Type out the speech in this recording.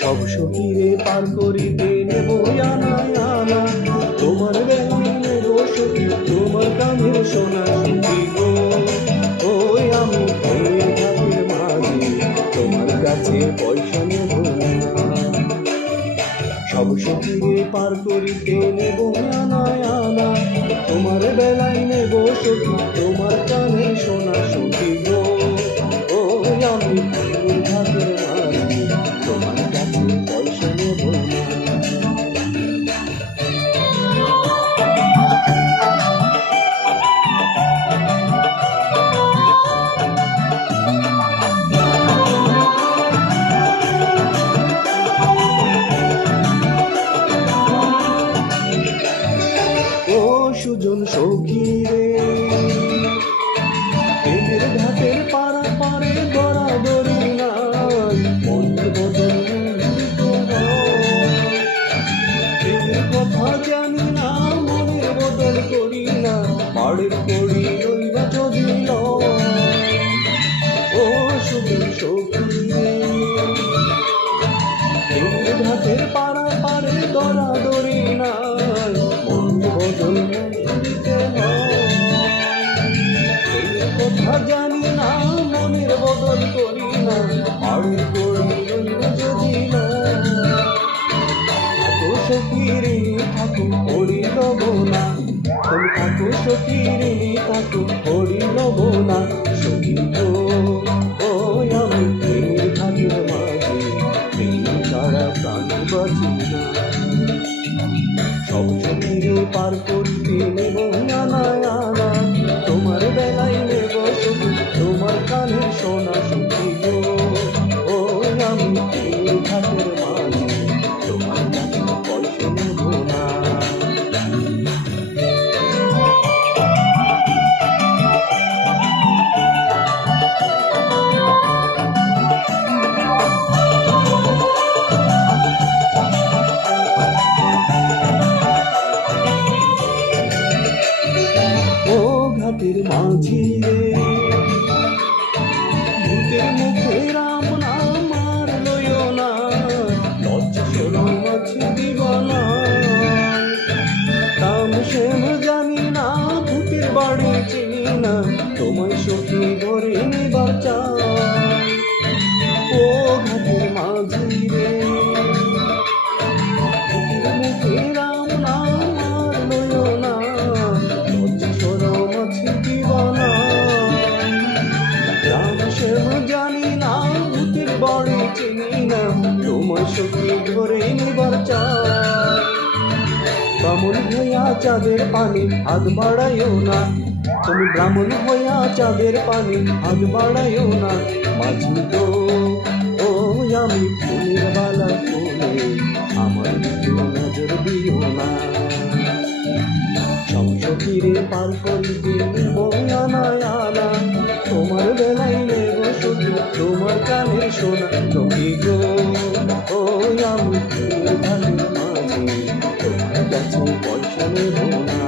সব সখীরে পার করিতে নেব আনা আনা, তোমার বেলায় নেব সখী তোমার কানের সোনা সখী গো। ওই আমি এই ঘাটের মাঝি তোমার কাছে পয়সা নেব না। সব সখীরে পার করিতে নেব আনা আনা, তোমার বেলায় নেব সখী তোমার কানের সোনা সখী গো। ওই আমি এই ঘাটের মাঝি তোমার কাছে পয়সা নেব না। ও সুজন সখী রে, প্রেমের ঘাটের পাড়া পারে দরাদরি নাই, মনের বদল প্রেমের কথা জানি না, মনের বদল করি না, পাড়ের করি রইবা যদি লয়। ও সুজন সখী রে, প্রেমের ঘাটের পাড়া পারে দরাদরি নাই, মনের বদল দিতে হয়। কথা জানি না, মনের বদল করি না, পাড়ের করি রইবা যদি লয়। থাকো সখী রে থাকো হরি লব না, তুমি থাকো সখী রে থাকো হরি লব না সখী গো। ওই আমি প্রেমের ঘাটের মাঝে প্রেম ছাড়া প্রাণ বাঁচি না। সব সখীরে পার করিতে নেব আনা আনা, তোমার বেলায় নেব সখী তোমার কানের সোনা সখী গো। ওই আমি প্রেমের ঘাটের মাঝে তোমার কাছে পয়সা নেব না। ও ঘাটের মাঝি রে, ভূতের মুখে রাম নাম আর লইও না, লজ্জা শরম আছে দিবানা। রাম শ্যাম জানি না, ভূতের বাড়ি চিনি না, তোমায় সখী ধরে নিবার চাই। ও ঘাটের মাঝি রে, ভূতের মুখে রাম নাম আর লইও না, লজ্জা শরম আছে দিবানা। রাম শ্যাম জানি না, ভূতের বাড়ি চিনি না, তোমায় সখী ধরে নিবার চাই। ব্রাহ্মণ হইয়া চাঁদের পানি হাত বাড়াইও না, তুমি ব্রাহ্মণ হইয়া চাঁদের পানি হাত বাড়াইও না। মাঝি তো ও আমি ফুলের বালা ফুলে, আমার দিকে নজর দিও না। সব সখীরে পার করিতে নেব আনা আনা, তোমার বেলায় নেব সখী তোমার কানের সোনা সখী গো। ও আমি ফুলের ঘাটের মাঝে তোমার কাছে পয়সা নেব না।